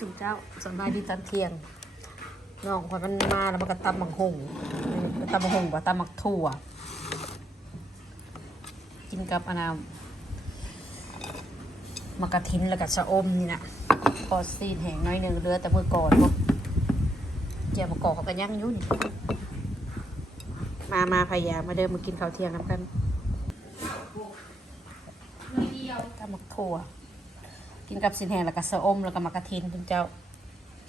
จุ๊เจ้าสบายดีตอนเที่ยงน้องพอมันมาแล้วมันก็ตำบักหงตำบักหงว่าตำบักถั่ว กินกับอนามมะกะทินแล้วก็ชะอมนี่นะพอซีนแห้งน้อยหนึ่งเหลือแต่มือก่อนพวกเจียวมะกอกเขาก็ย่างอยุ่นมามาพยายามมาเดินมากินข้าวเที่ยงน้ำกันตำบักถั่ว กินกับสินแห้งแล้วก็สะอมแล้วก็มะกะทินคุณเจ้า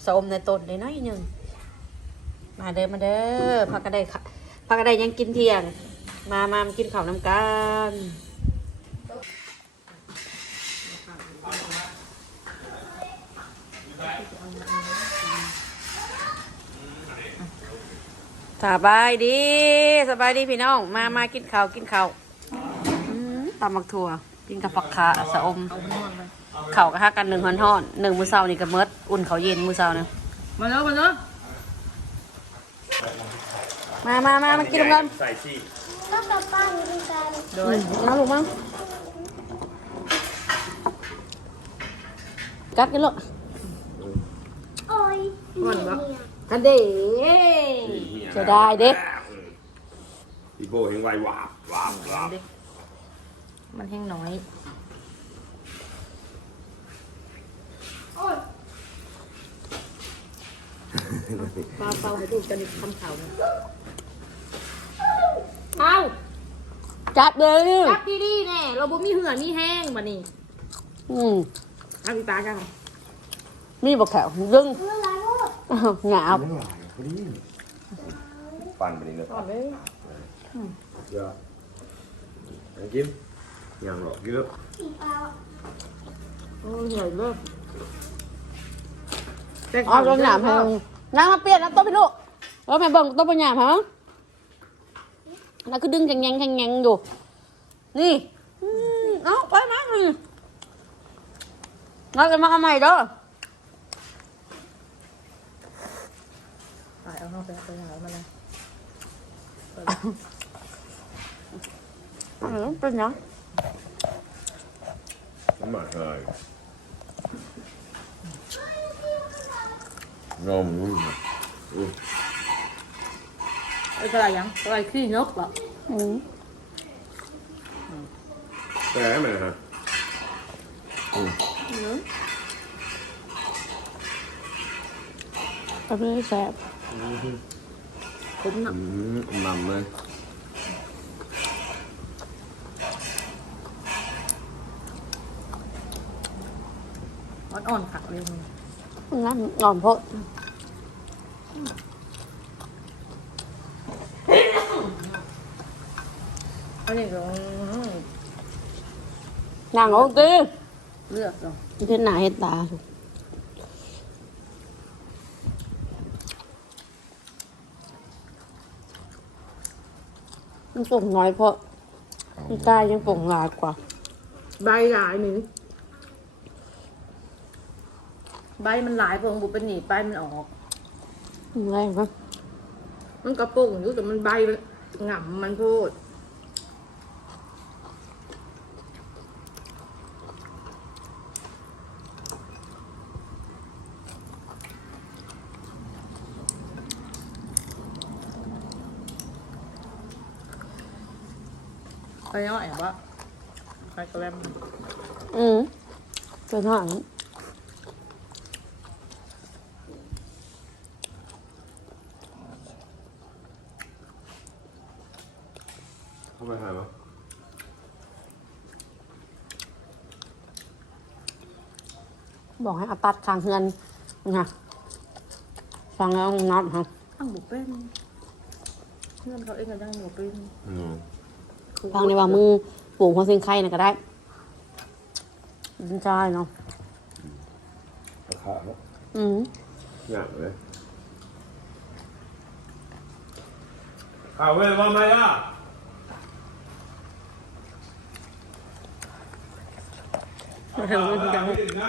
สะอมในต้นเลยน้อยหนึ่งมาเด้อมาเด้อพักก็ได้ค่ะพักก็ได้ยังกินเที่ยง มามามกินข้าวน้ำกันสบายดี สบายดีพี่น้อง มามากินข้าวกินข้าวตำบักถั่ว กินกับผักขาสะอมเข่ากระทะกันหนึ่งห่อนห่อนๆหนึ่งมือเศร้านี่ก็เมิดอุ่นเขาวเย็นมือเศร้านะมาแล้วมาแล้วมามามามากินกันใส่ซี่ก็กลับบ้านด้วยกันโดยมาลูกมากัดกันลูกโอ้ยก่อนบ่อันเด้จะได้เด้อีโบเห็นไววาบวาบวาบ มันแห้งน้อยเปล่าเปล่าให้ลูกจะมีคำข่าวนะเอาจับเลยจับดีๆแน่เราบ่มีเหือนี่แห้งบ่นี่อืมเอาพี่ปากันมีบอกแขวดึงเมื่อไรพูดหยาบไม่ไหวพอดีปั่นไปเลยก่อนเลยเดี๋ยวไปกิน ยังหรอกกินแล้วสีฟ้าโอ้ยเหนื่อยเลิกอ๋อโดนหยาบให้น้ำมาเปลี่ยนน้ำต้มไปลูกแล้วแม่เบิ่งต้มเป็นหยาบฮะแล้วก็ดึงแข็งๆแข็งๆอยู่ นี่อืมเอาไปมาเลยเราจะมาเอาใหม่เด้อเอาเอาไปไปหามาเลยเออเป็นยัง น้ำมันเลยนมนุ่มไอ้กระไรยังกระไรขี้นกเหร ออืมแต่ไหมฮะก็ไม่ได้แซ่บผมน่ะอืมนำเลยอ่อนๆขักเลยมึงน้ำอ่อนโพดอันนี้ก็นางโอเคเลือกเนาะเห็นหน้าเห็นตามันป่งน้อยเพราะมันตายังป่งหลายกว่า ใบหลายหนึ่ง ใบมันหลายเพิ่งบุเป็นหนีบใบมันออก แรงปะมันกระโปรงอยู่แต่มันใบมันหง่ำมันโพดไปย่อยวะไปกระแลมอืมเป็นห่าง เข้าไปหาปะบอกให้เอาตัดคางเฮือนนะฟังแล้วนับฮะตั้งบุเป็นเพื่อนเขาเองก็ยังบุเป็นอืมฟังในว่ามึงปลูกหัวเส้นไข่นะก็ได้ดินใจายเนาะราคาเนาะอืมอยากเลยข่าวเว้ยว่าไหมอะ มาถึงมันจังไม่ถึงน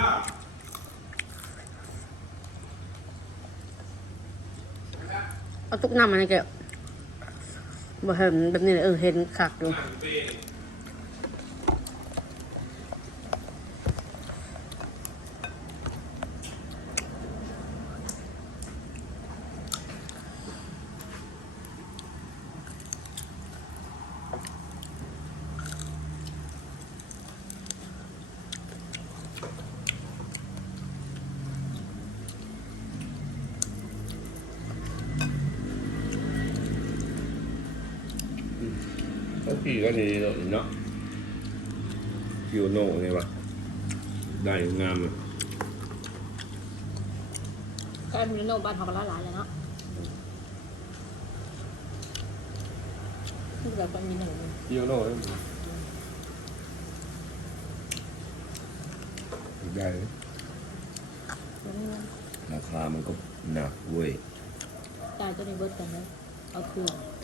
เอาตุกน้ำมาในแกะบ่เห็นแบบนี้เลยเออเห็นขักอ ยู่พี่ก็ดีเนาะคิวโน่ไงวะได้งามเลยการมีโนบ้านเขาก็ละลายแล้วเนาะนี่แบบมันมีหนึ่งคิวโน่ได้เลยราคามันก็หนักเว้ย ตายจะในเบิร์ดกันนะเอาคืน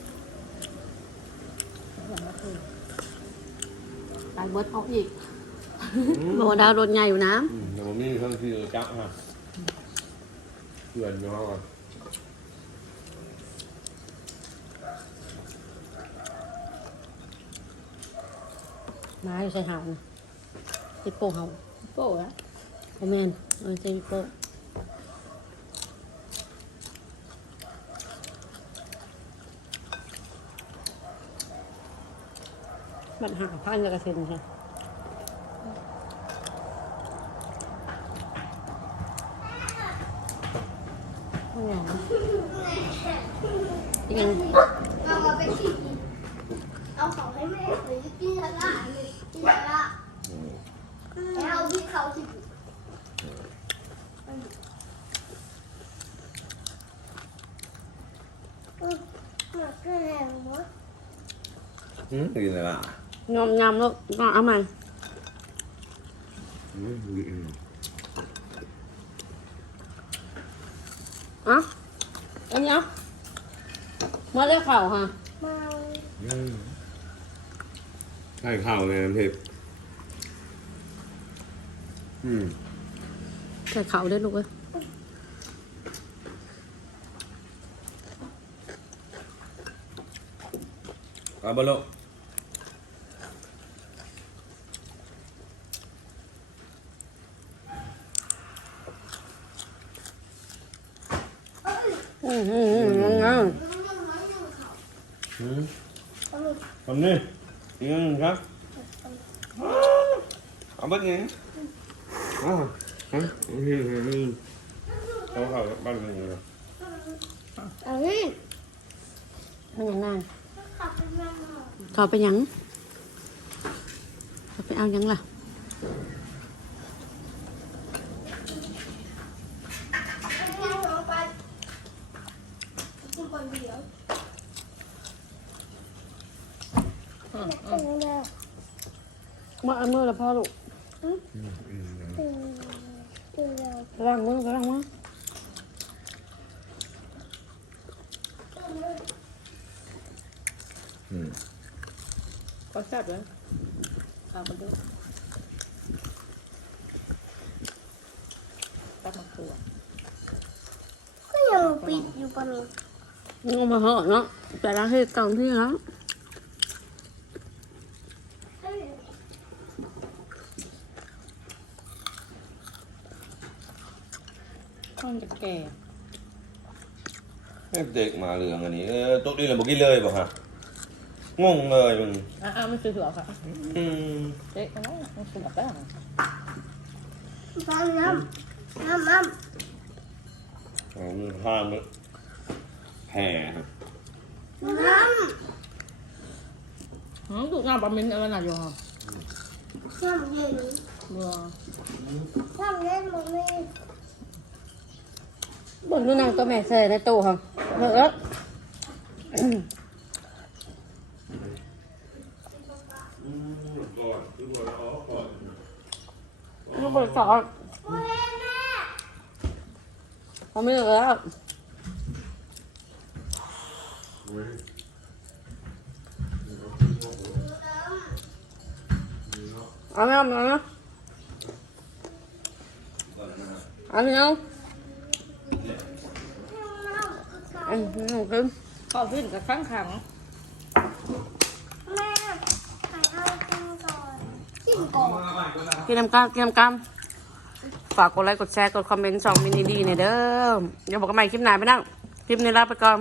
หลังมาคืนตายเบิดเอาอีกโบดาวรถใหญ่อยู่นะอืมแต่ผมนี่ทั้งที่จักฮะเพื่อนเนาะมาอยู่ใส่หางติโป้เฮาโป้แล้วโอแมนเออติโป้ มันหาพันกระเซ็นใช่ไม่เหงาจริงเอามาไปฉีดเอาของให้แม่หรือกินละละหรือกินละละแล้วเอาพี่เขาสิอืมหนักแน่หมดอืมกินอะไรล่ะ งอมงามแล้วก็เอาใหม่อืมอืมอะอันนี้เอาเมื่อได้ข่าวค่ะเมาอืมใช่ข้าวในน้ำเทปอืมใส่ข่าวได้ลูกเอ้ยเอาบอลลูก อืมอืมอืมอืมอืมอืมทำนี่อีกอันหนึ่งครับเอาบัดนี้อ๋อฮะอืมอืมอืมเอาข้าวบ้านหนึ่งเลยอันนี้มันยังไงขับไปมาเขาไปยังเขาไปเอายังล่ะ เอาน้องไปกินคนเดียวเป็นแล้ว เมื่อเอามื่อละพ่อลูกล้างมือล้างมืออืมก็แซ่บเลยข้ามันด้วยตักมาตัวก็ยังปิดอยู่ปะมีมึงเอามาเหอะเนาะแต่ละเหตุเก่าที่แล้วข้าะแก่ให้เด็กมาเรื่องอันนี้เออตุ๊กนี่เราบอกกินเลยบอกฮะงงเลยมึงอะอะมันคือหัวค่ะอืมเด็กน้อยมันคือแบบแป้งฟังน้ำน้ำน้เอามือห้ามเลยแผ่ครับำน้หืมดูงานปลามินอะไรน่ะอยู่ฮะำน้ำเย็นเมื่อน้ำเย็นมันไม่ บนนู่นนั่งตัวแม่ใส่ในตู้ค่ะเหอะลูกบริษัทเขาไม่เหลือแล้วเอาไหมเอาไหมเอาไหมเอาไหมเอา อืมหนูกินข้าวขึ้นกับข้างขังแม่ใครเอากินก่อนกินก่อน กินน้ำกันกินน้ำกันฝากกดไลค์กดแชร์กดคอมเมนต์ช่องมินิดีหน่อยเด้อเดี๋ยวบอกกันใหม่คลิปหน้าไปนั่งคลิปนี้ลาไปก่อน